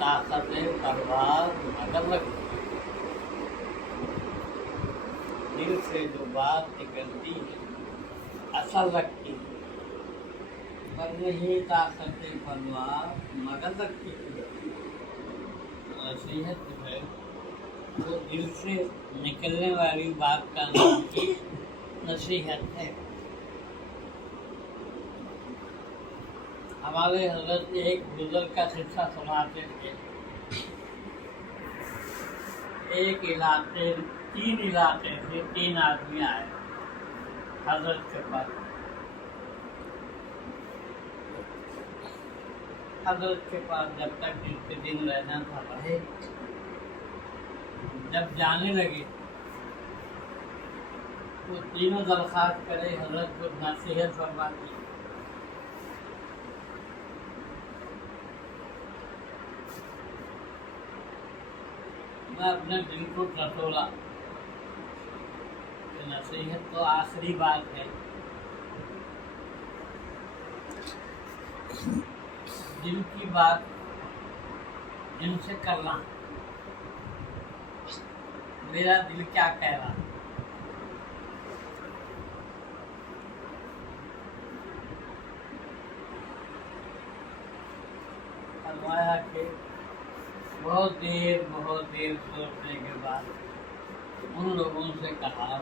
طاقت پرواز مگر رکھتی ہے، دل سے جو بات نکلتی ہے اثر رکھتی ہے، پر نہیں طاقت پرواز مگر رکھتی ہے۔ نصیحت جو ہے وہ دل سے نکلنے والی بات کا نام ہی نصیحت ہے۔ ہمارے حضرت ایک بزرگ کا قصہ سناتے تھے۔ ایک علاقے، 3 علاقے سے 3 آدمی آئے حضرت کے پاس۔ حضرت کے پاس جب تک دن کے دن رہنا تھا رہے، جب جانے لگے وہ تینوں درخواست کرے، حضرت کو نصیحت فرما دی۔ میں اپنے دل کو ٹٹولا کہ نصیحت تو آخری بات ہے، دل کی بات ان سے کرنا، میرا دل کیا کہہ رہا۔ فرمایا کہ بہت دیر سوچنے کے بعد ان لوگوں سے کہا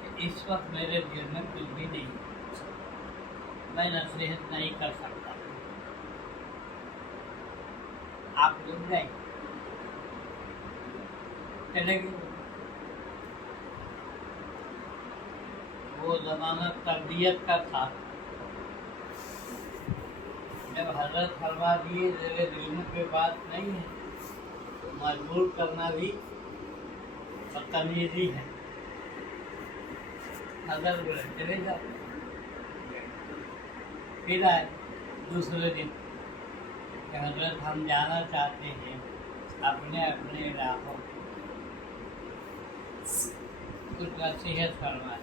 کہ اس وقت میرے دل میں کچھ بھی نہیں، میں نصیحت نہیں کر سکتا۔ آپ لوگ گئے، چلے گئے۔ وہ زمانہ تربیت کا تھا، جب حضرت فرما دیے میرے دل میں کوئی بات نہیں ہے تو مجبور کرنا بھی بدتمیزی ہے۔ حضرت بولے چلے جاؤ۔ پھر آئے دوسرے دن کہ حضرت ہم جانا چاہتے ہیں اپنے علاقوں میں، کچھ نصیحت فرمائیں۔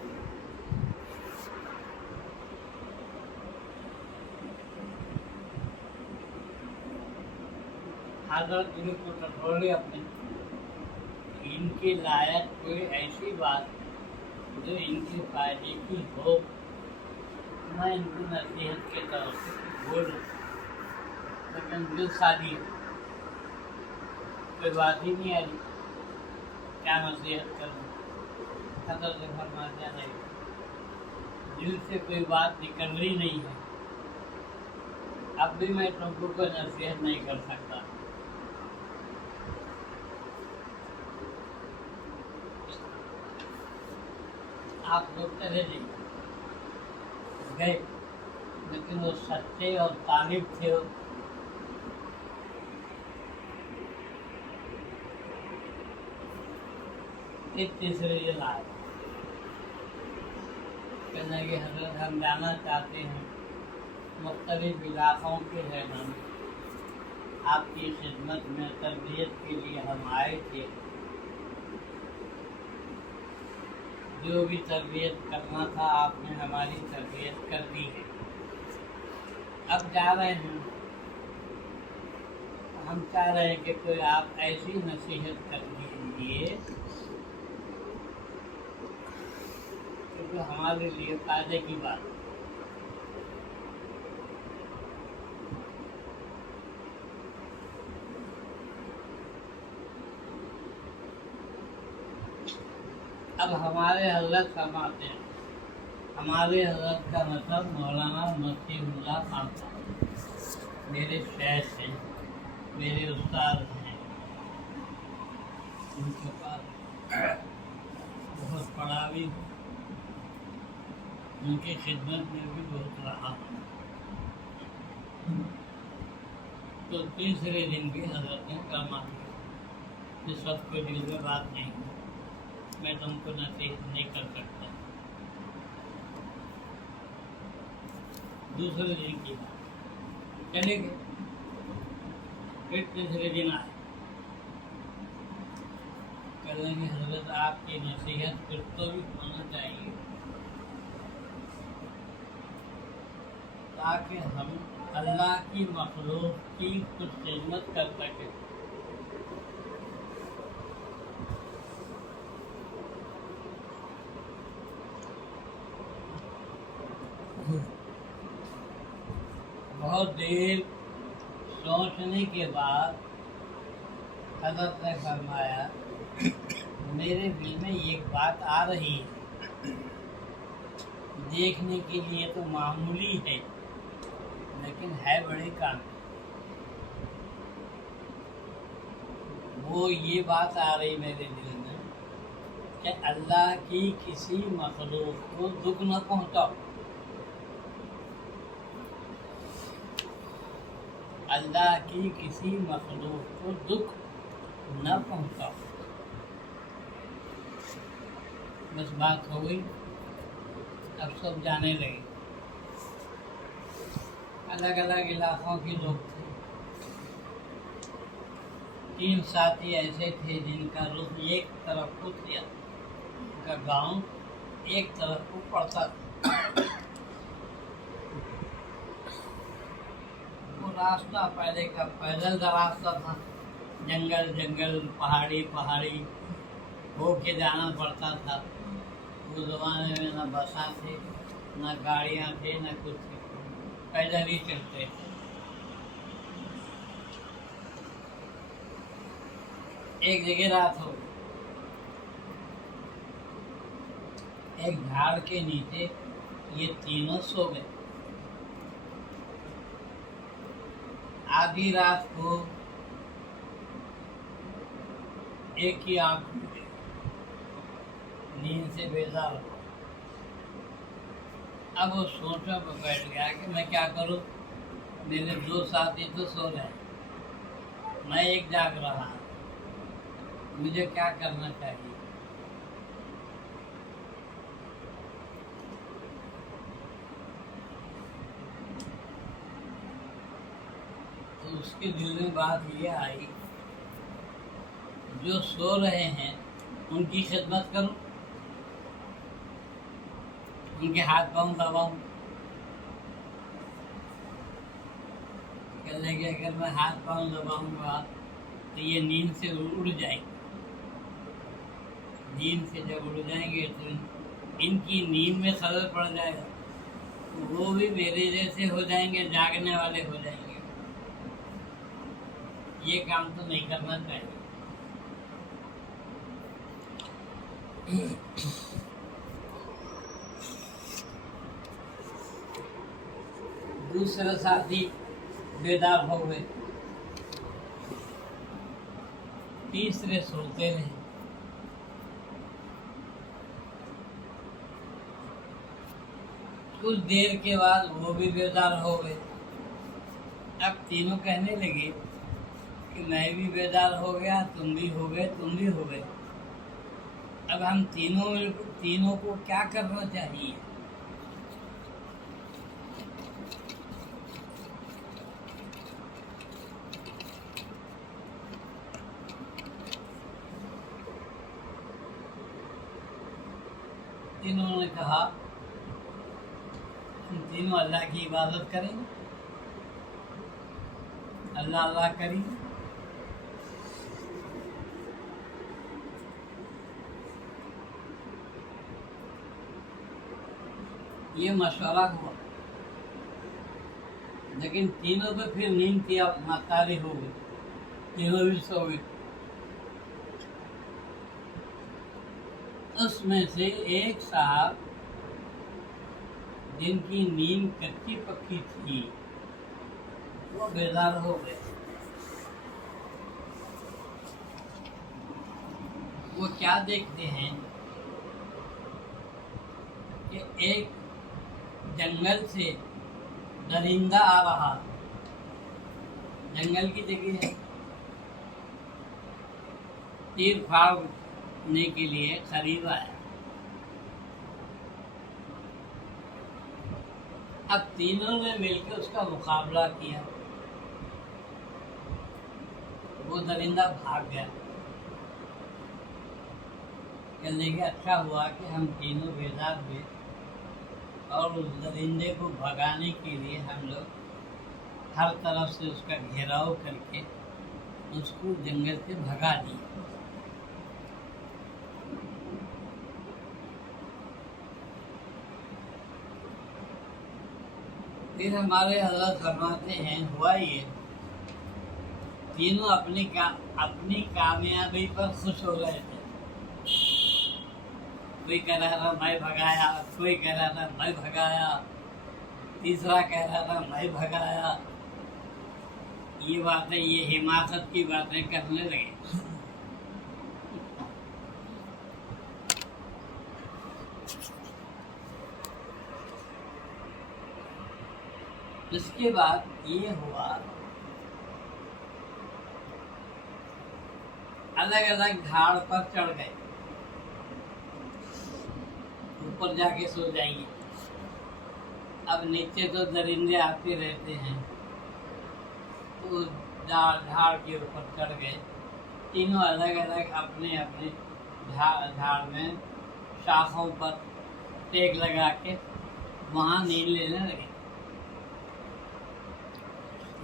حضرت دل کو ٹٹولے اپنے، ان کے لائق کوئی ایسی بات جو ان کے فائدے کی ہو، میں ان کو نصیحت کے طور سے بولوں، لیکن دل خالی ہے، کوئی بات ہی نہیں آئی، کیا نصیحت کروں۔ حضرت نے فرمایا نہیں، دل سے کوئی بات نکل رہی نہیں ہے، اب بھی میں تم کو کوئی نصیحت نہیں کر سکتا۔ آپ لوگ چلے گئے، لیکن وہ سچے اور طالب تھے۔ ایک تیسرے دن آئے، کہنے کہ حضرت ہم جانا چاہتے ہیں، مختلف علاقوں کے ہیں ہم، آپ کی خدمت میں تربیت کے لیے ہم آئے تھے، جو بھی تربیت کرنا تھا آپ نے ہماری تربیت کر دی ہے، اب جا رہے ہیں، ہم چاہ رہے ہیں کہ کوئی آپ ایسی نصیحت کر دیجیے کہ جو ہمارے لیے فائدے کی بات ہے۔ اب ہمارے حضرت فرماتے ہیں، ہمارے حضرت کا مطلب مولانا مسیح اللہ خان صاحب میرے شیخ ہیں، میرے استاد ہیں، ان کے پاس بہت پڑھا بھی، ان کی خدمت میں بھی بہت رہا۔ تو تیسرے دن بھی حضرت نے کہا اس وقت کوئی دل میں بات نہیں، میں تم کو نصیحت نہیں کر سکتا۔ دوسرے دن کی بات چلے گئے، پھر تیسرے دن آئے، کہنے کہ حضرت آپ کی نصیحت کچھ تو بھی ہونا چاہیے تاکہ ہم اللہ کی مخلوق کی کچھ خدمت کر سکے. بہت دیر سوچنے کے بعد حضرت نے فرمایا میرے دل میں ایک بات آ رہی ہے، دیکھنے کے لیے تو معمولی ہے لیکن ہے بڑے کام. وہ یہ بات آ رہی میرے دل میں کہ اللہ کی کسی مخلوق کو دکھ نہ پہنچاؤ. اللہ کی کسی مخلوق کو دکھ نہ پہنچاؤ. بس بات ہو گئی. اب سب جانے لگے. الگ الگ علاقوں کے لوگ تھے. 3 ساتھی ایسے تھے جن کا رخ ایک طرف کو تھا، ان کا گاؤں ایک طرف کو پڑتا تھا. وہ راستہ پہلے کا پیدل کا راستہ تھا، جنگل جنگل پہاڑی پہاڑی ہو کے جانا پڑتا تھا. اس زمانے میں نہ بساں تھے، نہ گاڑیاں تھے، نہ کچھ تھے، پیدل ہی چلتے. ایک جگہ رات ہو، ایک جھاڑ کے نیچے یہ تینوں سو گئے. آدھی رات کو ایک ہی آنکھ کھلی، نیند سے بیدار ہو. اب وہ سوچنے پہ بیٹھ گیا کہ میں کیا کروں. میرے 2 ساتھی تو سو رہے ہیں، میں ایک جاگ رہا ہوں، مجھے کیا کرنا چاہیے. تو اس کے دل میں بات یہ آئی جو سو رہے ہیں ان کی خدمت کروں، ان کے ہاتھ پاؤں دباؤں. کہنے کہ اگر میں ہاتھ پاؤں دباؤں گا تو یہ نیند سے اڑ جائیں گے. نیند سے جب اڑ جائیں گے تو ان کی نیند میں خلل پڑ جائے گا، وہ بھی میرے جیسے ہو جائیں گے، جاگنے والے ہو جائیں گے. یہ کام تو نہیں کرنا چاہیے. دوسرے ساتھی بیدار ہو گئے، تیسرے سوتے رہے. کچھ دیر کے بعد وہ بھی بیدار ہو گئے. اب تینوں کہنے لگے کہ میں بھی بیدار ہو گیا، تم بھی ہو گئے، تم بھی ہو گئے. اب ہم تینوں کو کیا کرنا چاہیے. تینوں نے کہا ہم تینوں اللہ کی عبادت کریں، اللہ اللہ کریں. یہ مشورہ ہوا، لیکن تینوں تو پھر نیند کی ماتاری ہو گئی، تینوں بھی سو گئے. اس میں سے ایک صاحب جن کی نیند کچی پکی تھی وہ بیدار ہو گئے. وہ کیا دیکھتے ہیں کہ ایک جنگل سے درندہ آ رہا، جنگل کی جگہ ہے، تیر پھاڑنے کے لیے قریب آیا. اب تینوں نے مل کے اس کا مقابلہ کیا. وہ درندہ بھاگ گیا. کہنے کہ اچھا ہوا کہ ہم تینوں بیدار ہوئے اور اس درندے کو بھگانے کے لیے ہم لوگ ہر طرف سے اس کا گھیراؤ کر کے اس کو جنگل سے بھگا دیا۔ پھر ہمارے حضرت فرماتے ہیں ہوا یہ، تینوں اپنی کامیابی پر خوش ہو رہے تھے۔ کوئی کہہ رہا تھا میں بھگایا، کوئی کہہ رہا تھا میں بھگایا، تیسرا کہہ رہا تھا میں بھگایا۔ یہ باتیں، یہ حماقت کی باتیں کرنے لگے۔ اس کے بعد یہ ہوا، الگ الگ جھاڑ پر چڑھ گئے، اوپر جا کے سو جائیے۔ اب نیچے تو درندے آتے رہتے ہیں، تو اس جھاڑ کے اوپر چڑھ گئے۔ تینوں الگ الگ اپنے اپنے جھاڑ میں شاخوں پر ٹیک لگا کے وہاں نیند لینے لگے۔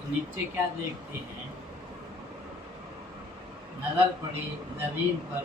تو نیچے کیا دیکھتے ہیں، نظر پڑی زمین پر